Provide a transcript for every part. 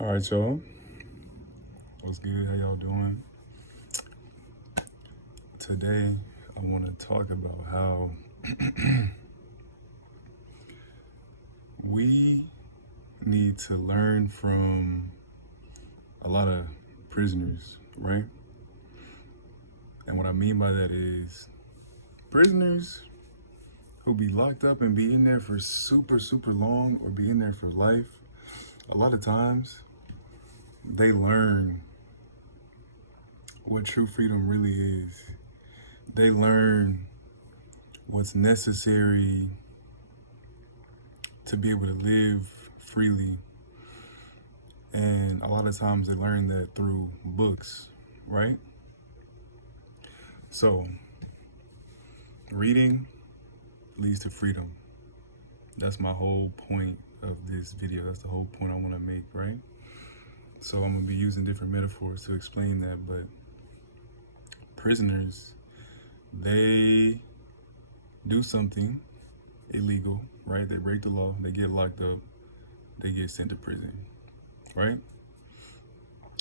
All right, y'all. What's good? How y'all doing? Today, I want to talk about how we need to learn from a lot of prisoners, right? And what I mean by that is prisoners who be locked up and be in there for super, super long or be in there for life. A lot of times, they learn what true freedom really is. They learn what's necessary to be able to live freely. And a lot of times they learn that through books, right? So, reading leads to freedom. That's my whole point of this video. That's the whole point I want to make, right? So, I'm going to be using different metaphors to explain that. But prisoners, they do something illegal, right? They break the law, they get locked up, they get sent to prison, right?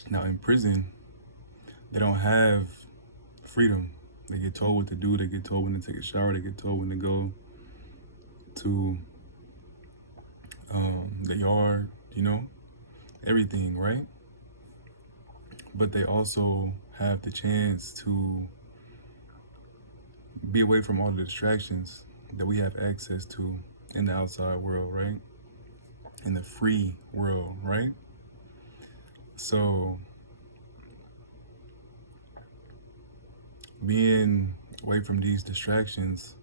Now, in prison, they don't have freedom. They get told what to do, they get told when to take a shower, they get told when to go to the yard, everything, right? But they also have the chance to be away from all the distractions that we have access to in the outside world, right? In the free world, right? So being away from these distractions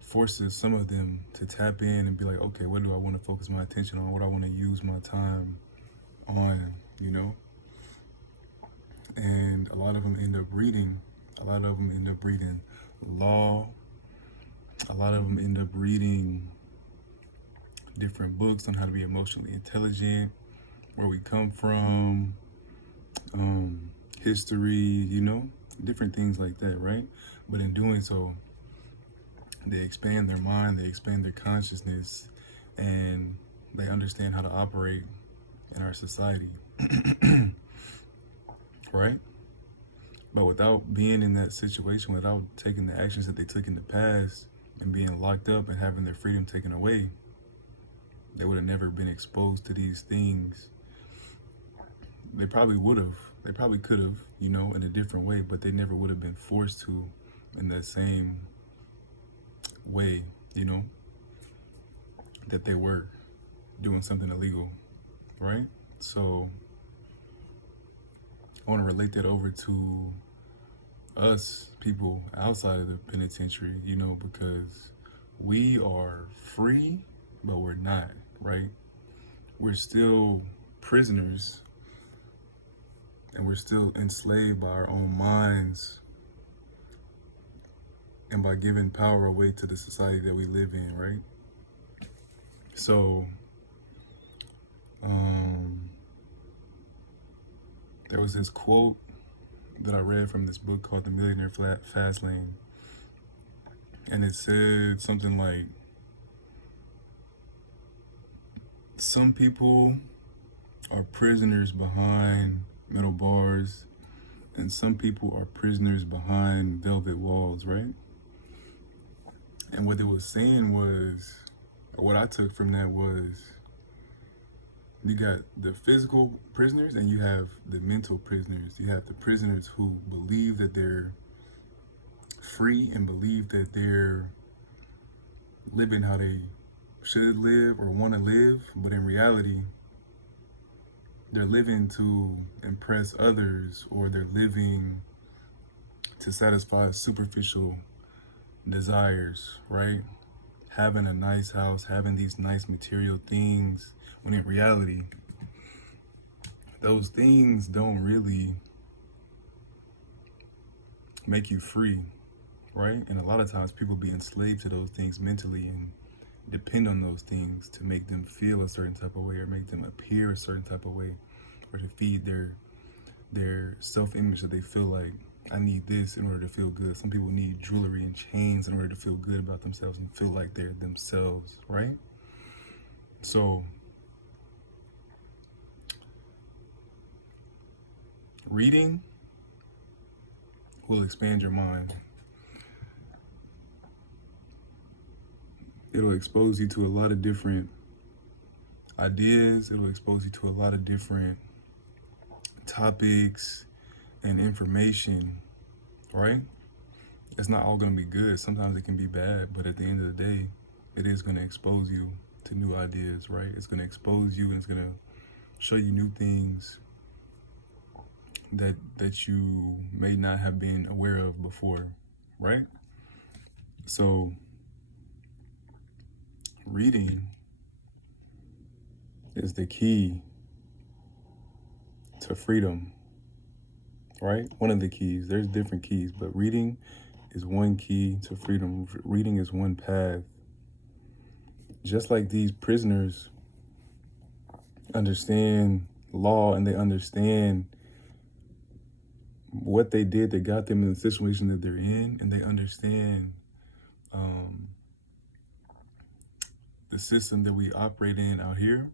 forces some of them to tap in and be like, okay, what do I want to focus my attention on? What I want to use my time on, And a lot of them end up reading. A lot of them end up reading law. A lot of them end up reading different books on how to be emotionally intelligent, where we come from, history, different things like that, right? But in doing so, they expand their mind, they expand their consciousness, and they understand how to operate in our society, right? But without being in that situation, without taking the actions that they took in the past and being locked up and having their freedom taken away, they would have never been exposed to these things. They probably would have. They probably could have, in a different way, but they never would have been forced to in that same way, that they were doing something illegal, right? So I want to relate that over to us people outside of the penitentiary, because we are free, but we're not, right? We're still prisoners and we're still enslaved by our own minds and by giving power away to the society that we live in, right? So, there was this quote that I read from this book called The Millionaire Fast Lane. And it said something like, some people are prisoners behind metal bars, and some people are prisoners behind velvet walls, right? And what it was saying was, or what I took from that was, you got the physical prisoners and you have the mental prisoners. You have the prisoners who believe that they're free and believe that they're living how they should live or want to live, but in reality, they're living to impress others, or they're living to satisfy superficial desires, right? Having a nice house, having these nice material things, when in reality, those things don't really make you free, right? And a lot of times people be enslaved to those things mentally and depend on those things to make them feel a certain type of way or make them appear a certain type of way, or to feed their self-image that they feel like, I need this in order to feel good. Some people need jewelry and chains in order to feel good about themselves and feel like they're themselves, right? So Reading will expand your mind. It'll expose you to a lot of different ideas. It'll expose you to a lot of different topics and information, right? It's not all going to be good. Sometimes it can be bad, but at the end of the day, it is going to expose you to new ideas, right? It's going to expose you and it's going to show you new things that you may not have been aware of before, right? So reading is the key to freedom, right? One of the keys. There's different keys, but reading is one key to freedom. Reading is one path. Just like these prisoners understand law and they understand what they did that got them in the situation that they're in, and they understand the system that we operate in out here,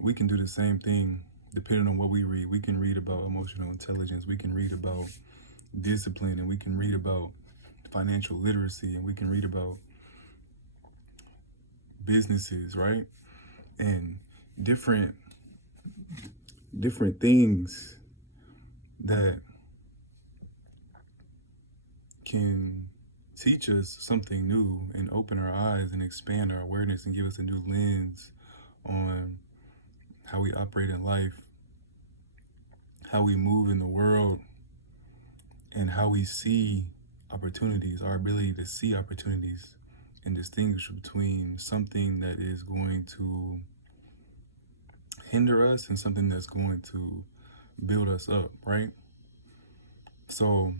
we can do the same thing depending on what we read. We can read about emotional intelligence, we can read about discipline, and we can read about financial literacy, and we can read about businesses, right? And different things that can teach us something new and open our eyes and expand our awareness and give us a new lens on how we operate in life, how we move in the world, and how we see opportunities, our ability to see opportunities and distinguish between something that is going to hinder us and something that's going to build us up, right? So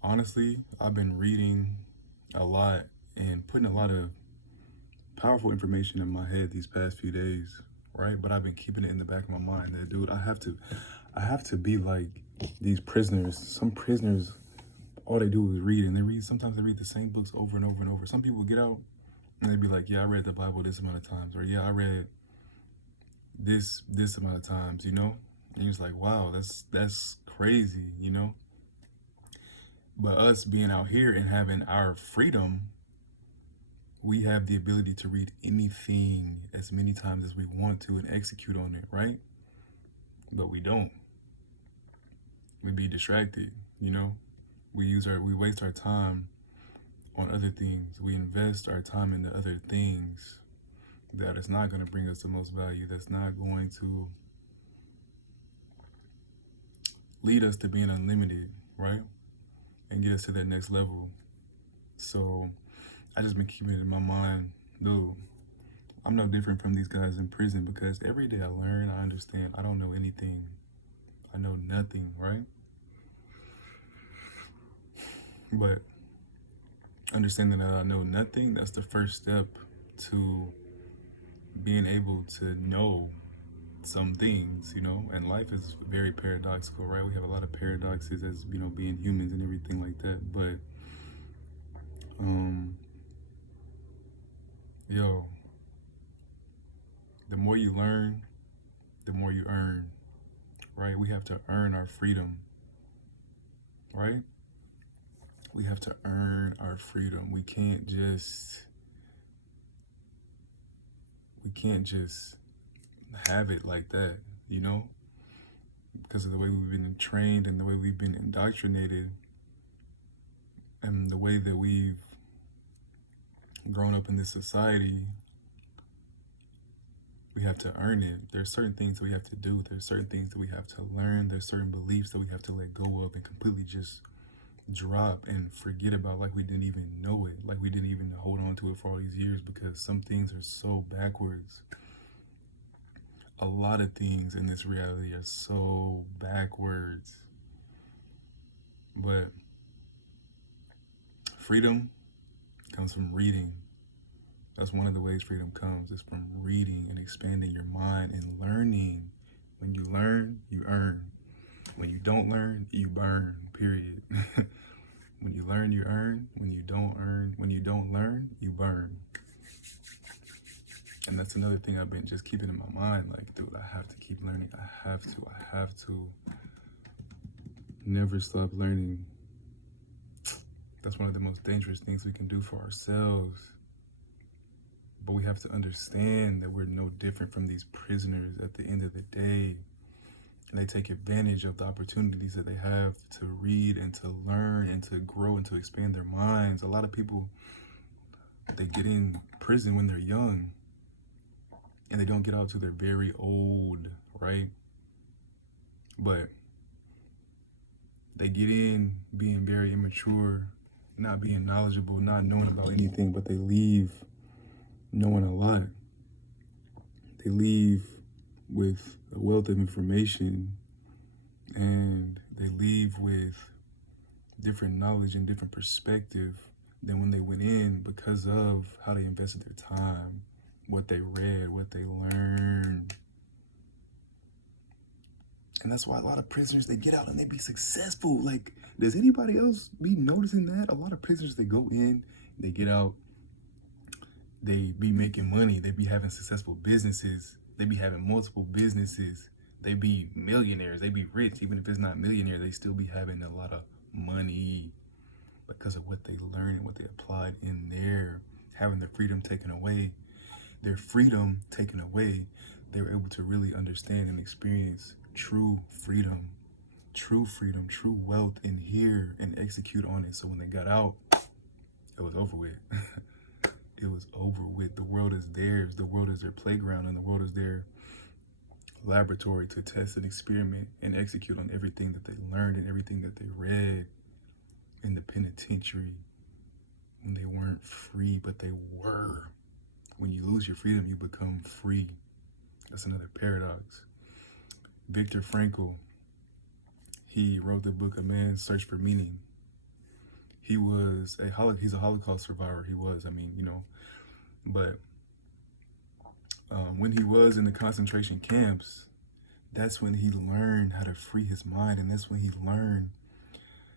honestly, I've been reading a lot and putting a lot of powerful information in my head these past few days, right? But I've been keeping it in the back of my mind that, dude, I have to be like these prisoners. Some prisoners, all they do is read, and sometimes they read the same books over and over and over. Some people get out and they'd be like, yeah, I read the Bible this amount of times, or yeah, I read this amount of times, you know? And you're just like, wow, that's crazy, you know? But us being out here and having our freedom, we have the ability to read anything as many times as we want to and execute on it, right? But we don't. We be distracted, you know? We waste our time on other things. We invest our time into other things that is not going to bring us the most value, that's not going to lead us to being unlimited, right? And get us to that next level. So I just been keeping it in my mind, dude, I'm no different from these guys in prison, because every day I learn, I understand. I don't know anything. I know nothing, right? But understanding that I know nothing, that's the first step to being able to know some things, you know? And life is very paradoxical, right? We have a lot of paradoxes as, you know, being humans and everything like that. But the more you learn, the more you earn, right? We have to earn our freedom, right? We have to earn our freedom. We can't just have it like that, you know? Because of the way we've been trained and the way we've been indoctrinated and the way that we've grown up in this society, we have to earn it. There's certain things that we have to do. There's certain things that we have to learn. There's certain beliefs that we have to let go of and completely just drop and forget about, like we didn't even know it, like we didn't even hold on to it for all these years, because some things are so backwards. A lot of things in this reality are so backwards. But freedom comes from reading. That's one of the ways freedom comes, is from reading and expanding your mind and learning. When you learn, you earn. When you don't learn, you burn, period. When you learn, you earn. When you don't learn, you burn. And that's another thing I've been just keeping in my mind. Like, dude, I have to keep learning. I have to never stop learning. That's one of the most dangerous things we can do for ourselves. But we have to understand that we're no different from these prisoners at the end of the day. And they take advantage of the opportunities that they have to read and to learn and to grow and to expand their minds. A lot of people, they get in prison when they're young and they don't get out till they're very old, right? But they get in being very immature, not being knowledgeable, not knowing about anything, but they leave knowing a lot. They leave with a wealth of information, and they leave with different knowledge and different perspective than when they went in, because of how they invested their time, what they read, what they learned. And that's why a lot of prisoners, they get out and they be successful. Like, does anybody else be noticing that? A lot of prisoners, they go in, they get out, they be making money, they be having successful businesses, they be having multiple businesses, they be millionaires, they be rich. Even if it's not millionaire, they still be having a lot of money because of what they learned and what they applied in there. Having their freedom taken away, they were able to really understand and experience true freedom, true wealth in here, and execute on it. So when they got out, it was over with. It was over with. The world is theirs. The world is their playground, and the world is their laboratory to test and experiment and execute on everything that they learned and everything that they read in the penitentiary when they weren't free, but they were. When you lose your freedom, you become free. That's another paradox. Viktor Frankl, he wrote the book A Man's Search for Meaning. He's a Holocaust survivor. But when he was in the concentration camps, that's when he learned how to free his mind, and that's when he learned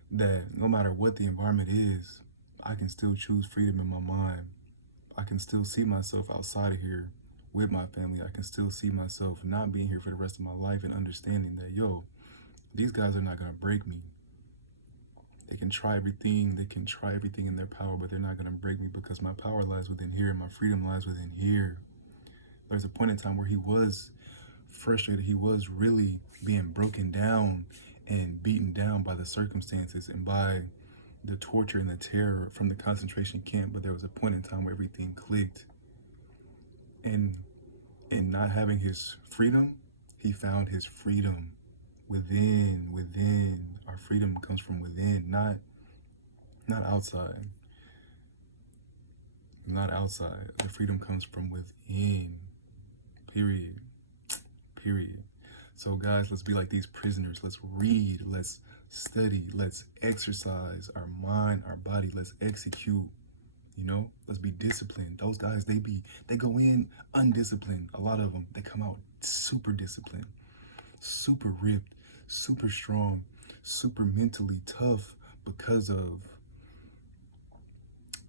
that no matter what the environment is, I can still choose freedom in my mind. I can still see myself outside of here with my family. I can still see myself not being here for the rest of my life, and understanding that, these guys are not going to break me. They can try everything in their power, but they're not going to break me, because my power lies within here and my freedom lies within here. There's a point in time where he was frustrated. He was really being broken down and beaten down by the circumstances and by the torture and the terror from the concentration camp. But there was a point in time where everything clicked. And in not having his freedom, he found his freedom within. Our freedom comes from within, not outside. Not outside. The freedom comes from within. Period. So guys, let's be like these prisoners. Let's read, let's study, let's exercise our mind, our body, let's execute. Let's be disciplined. Those guys, they go in undisciplined. A lot of them, they come out super disciplined, super ripped, super strong, super mentally tough, because of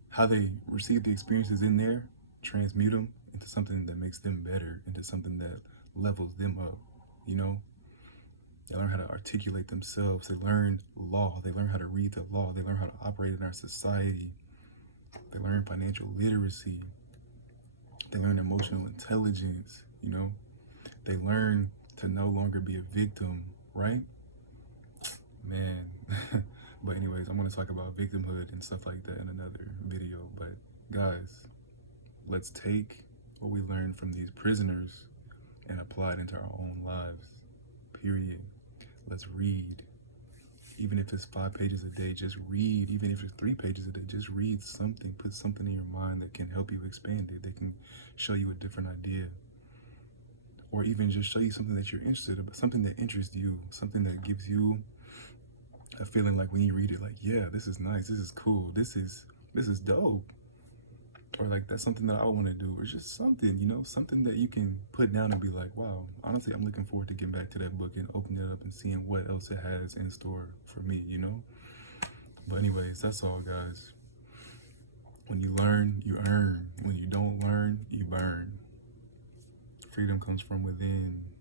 how they receive the experiences in there, transmute them into something that makes them better, into something that levels them up. They learn how to articulate themselves. They learn law. They learn how to read the law. They learn how to operate in our society. They learn financial literacy. They learn emotional intelligence. They learn to no longer be a victim, right? Man. But anyways, I'm going to talk about victimhood and stuff like that in another video. But guys, let's take what we learned from these prisoners and apply it into our own lives. Period. Let's read. Even if it's 5 pages a day, just read. Even if it's 3 pages a day, just read something. Put something in your mind that can help you expand it. That can show you a different idea. Or even just show you something that you're interested in, something that interests you, something that gives you a feeling like when you read it, like, yeah, this is nice, this is cool, this is dope. Or like, that's something that I want to do. Or just something, something that you can put down and be like, wow, honestly, I'm looking forward to getting back to that book and opening it up and seeing what else it has in store for me, But anyways, that's all, guys. When you learn, you earn. When you don't learn, you burn. freedom comes from within.